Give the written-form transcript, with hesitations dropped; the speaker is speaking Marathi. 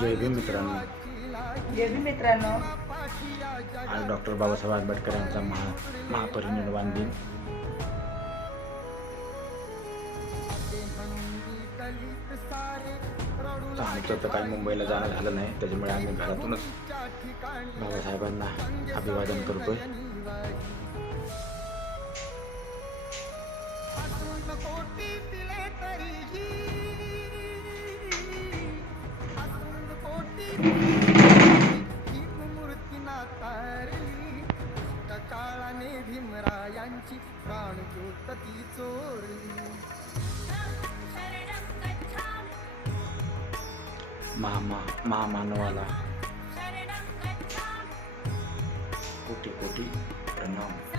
जय भीम मित्रांनो. जय भीम मित्रांनो. आज डॉक्टर बाबासाहेब आंबेडकर यांचा महापरिनिर्वाण दिन. आमचं तर काही मुंबईला जाणं झालं नाही, त्याच्यामुळे आम्ही घरातूनच बाबासाहेबांना अभिवादन करतोय. काळाने भीमरायांची प्राणज्योत ती चोरली. महामानवाला कोटी कोटी प्रणाम.